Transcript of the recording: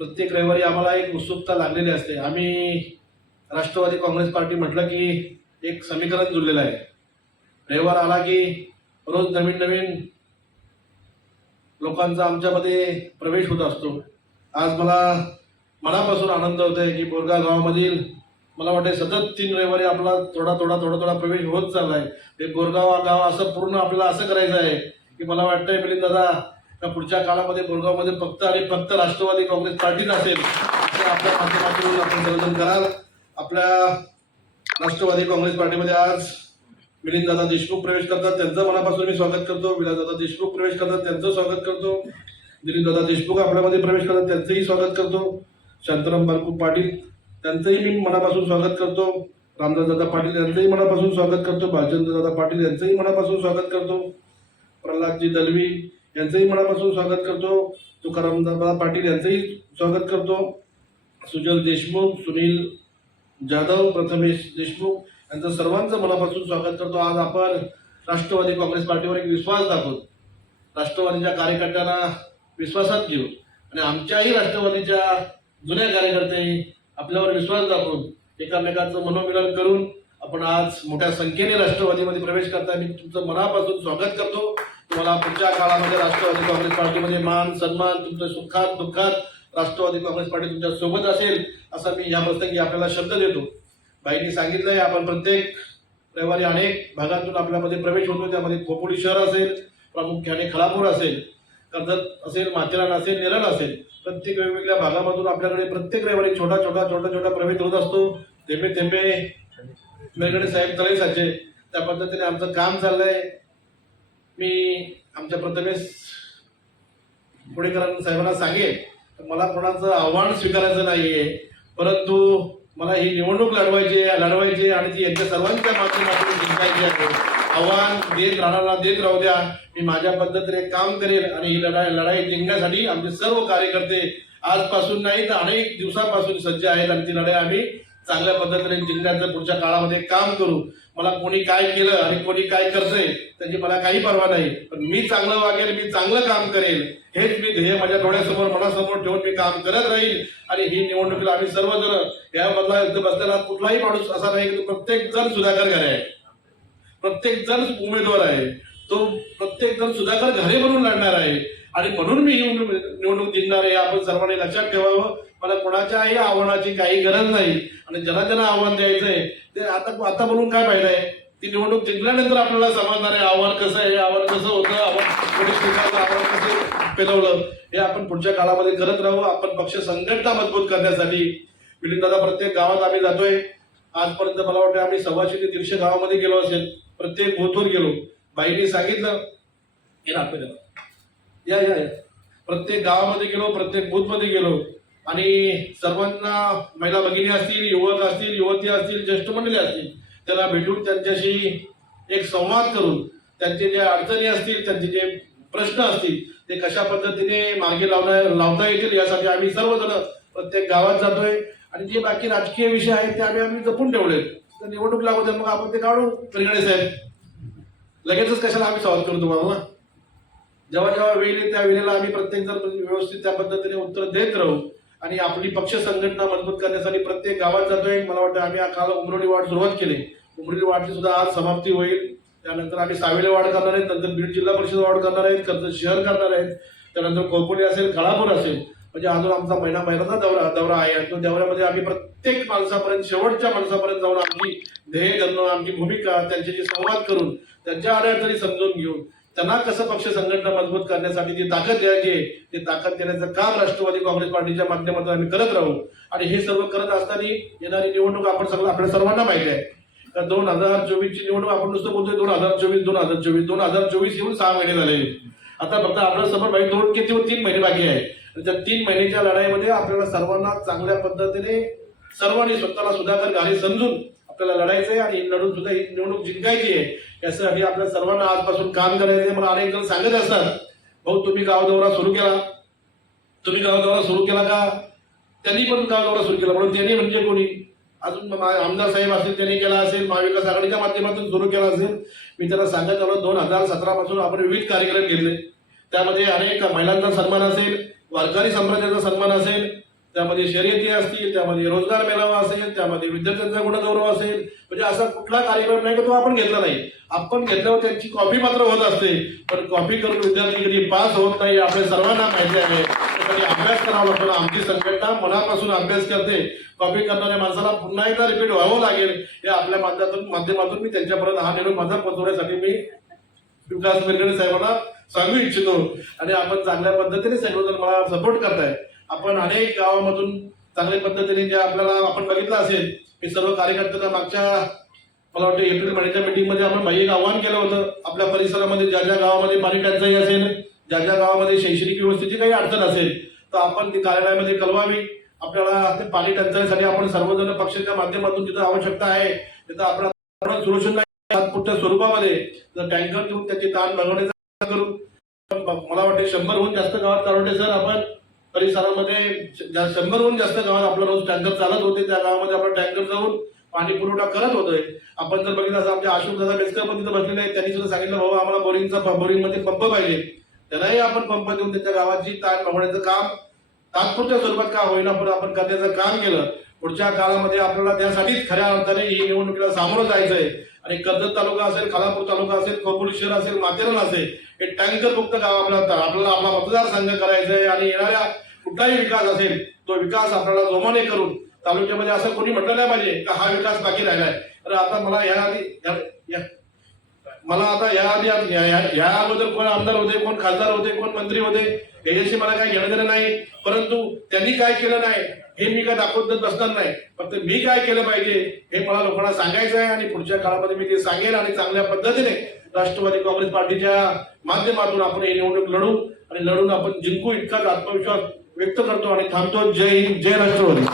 प्रत्येक रविवारी आम्हाला एक उत्सुकता लागलेली असते. आम्ही राष्ट्रवादी काँग्रेस पार्टी म्हटलं की एक समीकरण जुळलेलं आहे. रविवार आला की रोज नवीन नवीन लोकांचा आमच्यामध्ये प्रवेश होत असतो. आज मला मनापासून आनंद होत आहे की बोरगा गावामधील मला वाटतं सतत तीन रविवारी आपला थोडा थोडा थोडा थोडा प्रवेश होत चालला आहे हे बोरगाव गाव असं पूर्ण आपल्याला असं करायचं आहे की मला वाटतंय मिलिंद दादा का पुढच्या काळामध्ये बोरगावमध्ये फक्त आणि फक्त राष्ट्रवादी काँग्रेस पार्टीच असेल तर आपल्या माध्यमातून आपण सर्वजण कराल. आपल्या राष्ट्रवादी काँग्रेस पार्टीमध्ये आज मिलिंद दादा देशमुख प्रवेश करतात. त्यांचं मनापासून मी स्वागत करतो. विलास दादा देशमुख प्रवेश करतात. त्यांचं स्वागत करतो. दिलीप दादा देशमुख आपल्यामध्ये प्रवेश करतात. त्यांचंही स्वागत करतो. शांताराम बारकू पाटील त्यांचंही मी मनापासून स्वागत करतो. रामदास दादा पाटील यांचंही मनापासून स्वागत करतो. भालचंद्र दादा पाटील यांचंही मनापासून स्वागत करतो. प्रल्हादजी दलवी यांचंही मनापासून स्वागत करतो. तुकाराम दादा पाटील यांचंही स्वागत करतो. सुजल देशमुख सुनील जाधव प्रथमेश देशमुख यांचं सर्वांचं मनापासून स्वागत करतो. आज आपण राष्ट्रवादी काँग्रेस पार्टीवर एक विश्वास दाखवतो राष्ट्रवादीच्या कार्यकर्त्यांना विश्वासात घेऊ. आणि आमच्याही राष्ट्रवादीच्या जुन्या कार्यकर्त्यांनी आपल्यावर विश्वास दाखवून एकामेकाचं मनोमिलन करून आपण आज मोठ्या संख्येने राष्ट्रवादीमध्ये प्रवेश करताय. मी तुमचं मनापासून स्वागत करतो. तुम्हाला पुढच्या काळामध्ये राष्ट्रवादी काँग्रेस पार्टीमध्ये मान सन्मान तुमचं सुखात दुःखात राष्ट्रवादी काँग्रेस पार्टी तुमच्यासोबत असेल असा मी या प्रसंगी आपल्याला शब्द देतो. बाईंनी सांगितलंय आपण प्रत्येक रविवारी अनेक भागातून आपल्यामध्ये प्रवेश होतो त्यामध्ये खोपोली शहर असेल प्रामुख्याने खळापूर असेल कर्जत असेल माथेरान असेल नेरळ असेल प्रत्येक वेगवेगळ्या भागामधून आपल्याकडे प्रत्येक रविवारी छोटा छोटा छोटा छोटा प्रवेश होत असतो. थेंबे थेंबे मेघडे साहेब तळे साचे त्या पद्धतीने आमचं काम चाललंय. मी आमच्या प्रथमेश पुणेकरांना साहेबांना सांगेन तर मला कोणाचं आव्हान स्वीकारायचं नाहीये. परंतु मला ही निवडणूक लढवायची आहे लढवायची आहे आणि ती यांच्या सर्वांच्या माध्यमातून जिंकायची आहे. आव्हान देत राहणारा देत राहू द्या. मी माझ्या पद्धतीने काम करेल आणि ही लढाई लढाई जिंकण्यासाठी आमचे सर्व कार्यकर्ते आजपासून नाही तर अनेक दिवसापासून सज्ज आहेत. आणि ती लढाई आम्ही चांगल्या पद्धतीने जिंकण्याचं पुढच्या काळामध्ये काम करू. मला कोणी काय केलं आणि कोणी काय करतंय त्याची मला काही पर्वा नाही. पण मी चांगलं वागेल मी चांगलं काम करेल हेच मी ध्येय माझ्या डोळ्यासमोर मनासमोर ठेवून मी काम करत राहील. आणि ही निवडणुकीला आम्ही सर्वजण यामधला युद्ध बसलेला कुठलाही माणूस असा नाही की तो प्रत्येक जण सुधाकर घरे आहे. प्रत्येक जण उमेदवार आहे. तो प्रत्येक जण सुधाकर घरे म्हणून लढणार आहे. आणि म्हणून मी येऊन निवडणूक जिंकणार आहे आपण सर्वांनी लक्षात ठेवावं. मला कोणाच्याही आव्हानाची काही गरज नाही. आणि ज्यांना ज्यांना आव्हान द्यायचंय ते आता आता म्हणून काय पाहिलंय ती निवडणूक जिंकल्यानंतर आपल्याला समजणार आहे आव्हान कसं आहे आव्हान कसं होतं आव्हान आव्हान कसं पेलवलं हे आपण पुढच्या काळामध्ये करत राहू. आपण पक्ष संघटना मजबूत करण्यासाठी. दादा प्रत्येक गावात आम्ही जातोय. आजपर्यंत मला वाटतं आम्ही सव्वाशे ते दीडशे गावामध्ये गेलो असेल. प्रत्येक बोथवर गेलो. बाईने सांगितलं हे ना आपल्याला. या या प्रत्येक गावामध्ये गेलो प्रत्येक बूथमध्ये गेलो. आणि सर्वांना महिला भगिनी असतील युवक असतील युवती असतील ज्येष्ठ मंडळी असतील त्यांना भेटून त्यांच्याशी एक संवाद करून त्यांचे जे अडचणी असतील त्यांचे जे प्रश्न असतील ते कशा पद्धतीने मागे लावता लावता येतील यासाठी आम्ही सर्वजण प्रत्येक गावात जातोय. आणि जे बाकी राजकीय विषय आहेत ते आम्ही आम्ही जपून ठेवले तर निवडणूक लागू मग आपण ते काढू. परिगणे साहेब लगेचच कशाला आम्ही संवाद करू तुम्हाला ना? जेव्हा जेव्हा वेळ येईल त्या वेळेला आम्ही प्रत्येक जण व्यवस्थित त्या पद्धतीने उत्तर देत राहू. आणि आपली पक्ष संघटना मजबूत करण्यासाठी प्रत्येक गावात जातोय. मला वाटतं आम्ही काल उमरोडी वाढ सुरुवात केली. उमरोडी वाढची सुद्धा आज समाप्ती होईल. त्यानंतर आम्ही सावेले वाढ करणार आहेत नंतर बीड जिल्हा परिषद वाढ करणार आहेत कर्जत शहर करणार आहेत. त्यानंतर खोपोली असेल खळापूर असेल. म्हणजे अजून आमचा महिना महिन्याचा दौरा दौरा आहे. आणि तो दौऱ्यामध्ये आम्ही प्रत्येक माणसापर्यंत शेवटच्या माणसापर्यंत जाऊन आमची ध्येय धरणं आमची भूमिका त्यांच्याशी संवाद करून त्यांच्या अडचणी समजून घेऊन त्यांना कसं पक्ष संघटना मजबूत करण्यासाठी जी ताकद द्यायची आहे ते ताकद देण्याचं काम राष्ट्रवादी काँग्रेस पार्टीच्या माध्यमातून आम्ही करत राहू. आणि हे सर्व करत असताना येणारी निवडणूक आपण सगळं आपल्या सर्वांना माहिती आहे. तर दोन हजार चोवीसची निवडणूक आपण नुसतं बोलतोय दोन हजार चोवीस दोन हजार चोवीस दोन हजार चोवीस येऊन सहा महिने झाले. आता फक्त आपल्यासमोर बाई दोन किती तीन महिने बाकी आहे. त्या तीन महिन्याच्या लढाईमध्ये आपल्याला सर्वांना चांगल्या पद्धतीने सर्वांनी स्वतःला सुधाकर घाली समजून आपल्याला लढायचं आहे आणि लढून सुद्धा ही निवडणूक जिंकायची आहे. यासाठी आपल्या सर्वांना आजपासून काम करायचं आहे मला अनेक जण सांगत असतात. भाऊ तुम्ही गाव दौरा सुरू केला. तुम्ही गाव दौरा सुरू केला का? त्यांनी पण गाव दौरा सुरू केला म्हणून त्यांनी म्हणजे कोणी? अजून मा- आमदार साहेब असेल त्यांनी केला असेल महाविकास आघाडीच्या माध्यमातून सुरू केला असेल. मी त्यांना सांगत आलो दोन हजार सतरा पासून आपण विविध कार्यक्रम केले. त्यामध्ये अनेक महिलांचा सन्मान असेल वारकरी संप्रदायाचा सन्मान असेल त्यामध्ये शर्यती असतील त्यामध्ये रोजगार मेळावा असेल त्यामध्ये विद्यार्थ्यांचा गुणगौरव असेल म्हणजे असा कुठला कार्यक्रम नाही का तो आपण घेतला नाही. आपण घेतल्यावर त्यांची कॉपी मात्र होत असते. पण कॉपी करून विद्यार्थी कधी पास होत नाही आपल्या सर्वांना माहिती आहे. त्यासाठी अभ्यास करावा लागतो. आमची संघटना मनापासून अभ्यास करते. कॉपी करणाऱ्या माणसाला पुन्हा एकदा रिपीट व्हावं लागेल. हे आपल्या माध्यमातून माध्यमातून मी त्यांच्यापर्यंत हा निरोप माझा पोहोचवण्यासाठी मी विकास मिरगडे साहेबांना सांगू इच्छितो. आणि आपण चांगल्या पद्धतीने सर्वजण मला सपोर्ट करताय आपण अनेक गावामधून चांगल्या पद्धतीने जे आपल्याला आपण बघितलं असेल मी सर्व कार्यकर्त्यांना मागच्या मला वाटतं एप्रिल महिन्याच्या मीटिंगमध्ये आपण भाई एक आव्हान केलं होतं. आपल्या परिसरामध्ये ज्या ज्या गावामध्ये पाणी टंचाई असेल ज्या ज्या गावामध्ये शैक्षणिक व्यवस्थेची काही अडचण असेल तर आपण ती कार्यालयामध्ये कळवावी. आपल्याला ते पाणी टंचाईसाठी आपण सर्वजण पक्षाच्या माध्यमातून जिथं आवश्यकता आहे तिथं आपण सोल्युशन तात्पुरत्या स्वरूपामध्ये जर टँकर घेऊन त्याची ताण बघवण्याचा करू. मला वाटते शंभरहून जास्त गावात कारवटे सर आपण परिसरामध्ये जा- शंभरहून जास्त गावात आपला रोज टँकर चालत होते त्या गावामध्ये आपण टँकर जाऊन पाणी पुरवठा करत होतोय आपण जर बघितलं असं आमच्या अशोक दादा बेसकर पण तिथे बसलेले आहेत. त्यांनी सुद्धा सांगितलं बाबा आम्हाला बोरिंगचा बोरिंगमध्ये पंप पाहिजे. त्यांनाही आपण पंप देऊन त्यांच्या गावाची ताण पाहण्याचं काम तात्पुरत्या स्वरूपात का होईना पण आपण करण्याचं काम केलं. पुढच्या काळामध्ये आपल्याला त्यासाठीच खऱ्या अर्थाने ही निवडणुकीला सामोरं जायचंय. आणि कर्जत तालुका असेल खालापूर तालुका असेल खोपोली शहर असेल माथेरान असेल हे टँकर मुक्त गाव आपल्याला आपल्याला आपला मतदारसंघ करायचा आहे आणि येणाऱ्या कुठलाही विकास असेल तो विकास आपल्याला जोमाने करून तालुक्यामध्ये असं कोणी म्हटलं नाही पाहिजे का हा विकास बाकी राहिलाय. तर आता मला या आधी या- या- मला आता या आधी या- या- अगोदर कोण आमदार होते कोण खासदार होते कोण मंत्री होते याच्याशी मला काही घेणं देणं नाही. परंतु त्यांनी काय केलं नाही हे मी काय दाखवत बसणार नाही. फक्त मी काय केलं पाहिजे हे मला लोकांना सांगायचं आहे आणि पुढच्या काळामध्ये मी ते सांगेन आणि चांगल्या पद्धतीने राष्ट्रवादी काँग्रेस पार्टीच्या माध्यमातून आपण हे निवडणूक लढू आणि लढून आपण जिंकू इतकाच आत्मविश्वास व्यक्त करतो आणि थांबतो. जय हिंद जय राष्ट्रवादी.